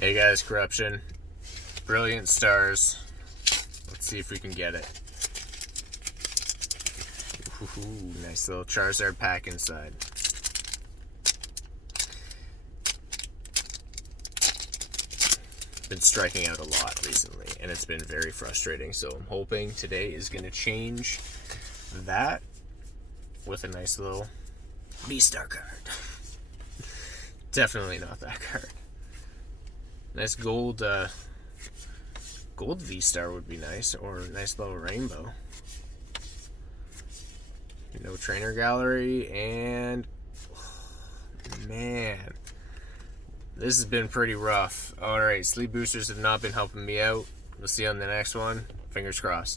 Hey guys, Corruption. Brilliant Stars. Let's see if we can get it. Ooh, nice little Charizard pack inside. Been striking out a lot recently, and it's been very frustrating. So I'm hoping today is going to change that with a nice little V-Star card. Definitely not that card. Nice gold V-Star would be nice, or a nice little rainbow. No trainer gallery, and man, this has been pretty rough. Alright, sleep boosters have not been helping me out. We'll see you on the next one. Fingers crossed.